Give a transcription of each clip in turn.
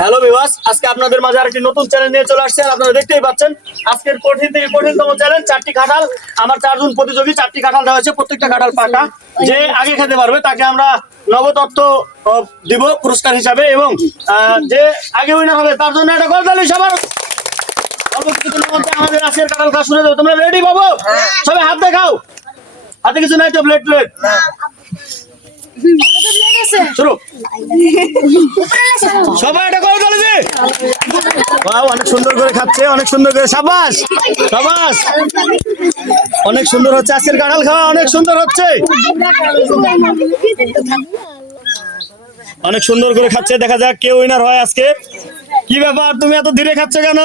Hello viewers, আজকে আপনাদের মাঝে আরেকটি নতুন চ্যালেঞ্জ নিয়ে চলে আসছে। আর আপনারা দেখতেই পাচ্ছেন আজকের কঠিন থেকে কঠিনতম চ্যালেঞ্জ, 4টি কাঁঠাল। আমার 4 জন প্রতিযোগী, 4টি কাঁঠাল দেওয়া হয়েছে, প্রত্যেকটা কাঁঠাল পাকা। যে আগে খেতে পারবে তাকে আমরা নবতত্ত্ব দিব পুরস্কার হিসাবে, এবং যে আগে উইনার হবে তার জন্য একটা করতালি সবার। অল্প কিছুদিনের মধ্যে আমাদের আজকের কাঁঠাল খাওয়া শুরু হবে। তোমরা রেডি বাবু? সবাই হাত দেখাও। হাতে কিছু নাই তো? প্লেট শুরু। সবাই এটা করে চলেছে। অনেক সুন্দর করে খাচ্ছে, অনেক সুন্দর করে। সাবাস সাবাস, অনেক সুন্দর হচ্ছে আজকের কাঁঠাল খাওয়া, অনেক সুন্দর হচ্ছে, অনেক সুন্দর করে খাচ্ছে। দেখা যাক কে উইনার হয় আজকে। কি ব্যাপার, তুমি এত ধীরে খাচ্ছ কেন?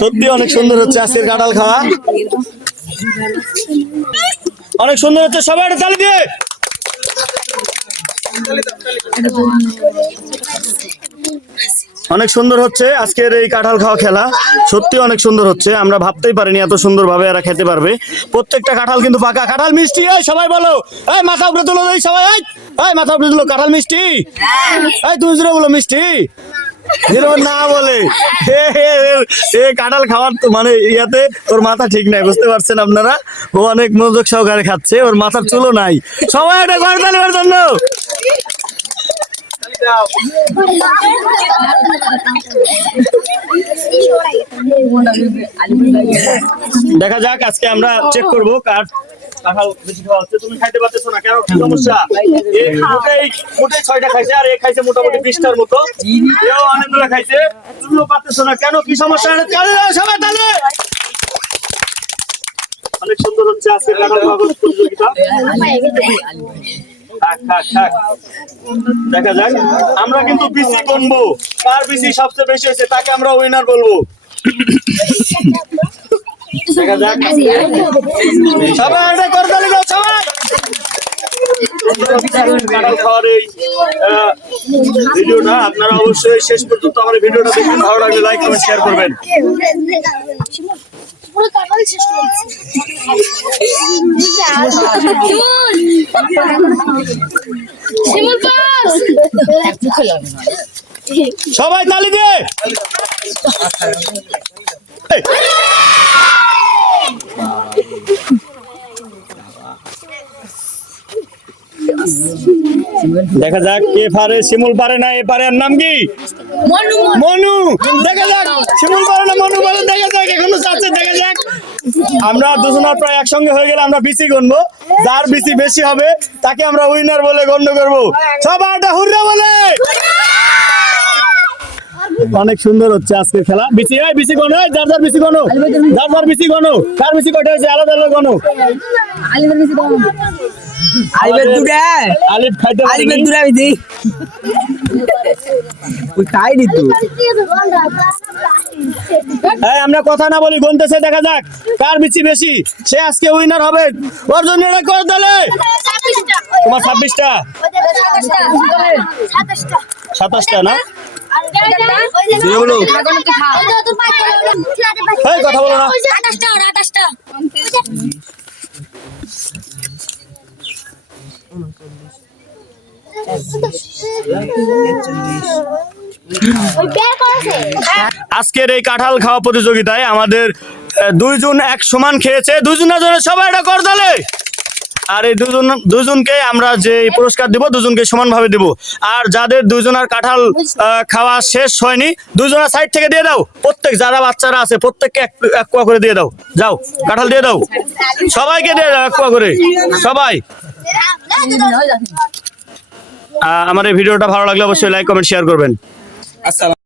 সত্যি অনেক সুন্দর হচ্ছে আজকের কাঁঠাল খাওয়া, অনেক সুন্দর হচ্ছে। সবাই একটা তালি দিয়ে। অনেক সুন্দর হচ্ছে আজকের এই কাঁঠাল খাওয়া খেলা, সত্যি অনেক সুন্দর হচ্ছে। আমরা ভাবতেই পারিনি এত সুন্দর ভাবে এরা খেতে পারবে। প্রত্যেকটা কাঁঠাল কিন্তু পাকা। কাঁঠাল মিষ্টি, এই সবাই বলো, এই মাথা উপরে তুলো, এই সবাই, এই মাথা উপরে তুলো। কাঁঠাল মিষ্টি, এই তুমি জোরে বলো মিষ্টি। না বলে কাঁঠাল খাওয়ার মানে ইয়াতে ওর মাথা ঠিক নাই, বুঝতে পারছেন আপনারা? ও অনেক মনোযোগ সহকারে খাচ্ছে, ওর মাথার চুলও নাই। সবাই একটা করতালি ওর জন্য। দেখা যাক, আজকে আমরা চেক করবো কার কাঁঠাল বেশি খাওয়া হচ্ছে। তুমি খাইতে পারতেছো না কেন? কি সমস্যা? মোটাই 6টা খাইছে, আর এ খাইছে মোটামুটি 20টার মতো। এও অনেকগুলো খাইছে, তুমিও পারতেছো না কেন? কি সমস্যা? সবাই তাহলে অনেক সুন্দর হচ্ছে আজকে কাঁঠাল খাওয়া প্রতিযোগিতা। দেখা যাক, আমরা কিন্তু বিসি গুনবো, কার বিসি সবচেয়ে বেশি হয়েছে তাকে আমরা উইনার বলবো। দেখা যাক, সবাই একটা করতালি দাও সবাই। কাঁঠাল খাওয়ার এই ভিডিওটা আপনারা অবশ্যই শেষ পর্যন্ত আমার ভিডিওটা দেখবেন। ভালো লাগলে লাইক কমেন্ট শেয়ার করবেন। সবাই তালি দিয়ে। দেখা যাক কে পারে। শিমুল পারে না, এ পারে। নাম কি? মনু। দেখা যাক শিমুল পারে না, মনু পারে। দেখা যাক, এখনো চাচ্ছে। দেখা যাক, আমরা দুজনের প্রায় একসঙ্গে হয়ে গেলে আমরা বিসি গুনবো। যার বিসি বেশি হবে তাকে আমরা উইনার বলে গণ্য করবো। সবাই একটা হুররা বলে। অনেক সুন্দর হচ্ছে আজকের খেলা। বিসি, এই বিসি গনো, যার যার বিসি গনো, যার যার বিসি গনো। কার বিসি কয়টা হয়েছে আলাদা আলাদা গনো। আলিফের বিসি গনো। আলিফের দুটা, আলিফ খাইতে পারে। আলিফের দুটা বিসি ওই খাই নি তো। এই আমরা কথা না বলি, গুনতেছে। দেখা যাক কার বিসি বেশি, সে আজকে উইনার হবে। ওর জন্য এটা কর দলে। তোমার 26টা, 27টা না? কথা বলো না। আজকের এই কাঁঠাল খাওয়া প্রতিযোগিতায় আমাদের 2 জন এক সমান খেয়েছে। 2 জনের জন্য সবাই এটা কর দলে। আর এই দুজনকে আমরা যে পুরস্কার দিব, দুজনকে সমানভাবে দিব। আর যাদের 2 জনের কাঁঠাল খাওয়া শেষ হয়নি, 2 জনের সাইড থেকে দিয়ে দাও। প্রত্যেক যারা বাচ্চারা আছে প্রত্যেককে এক কোয়া করে দিয়ে দাও। যাও, কাঁঠাল দিয়ে দাও, সবাইকে দিয়ে দাও এক কোয়া করে। সবাই আমার এই ভিডিওটা ভালো লাগলে অবশ্যই লাইক কমেন্ট শেয়ার করবেন। আসসালাম।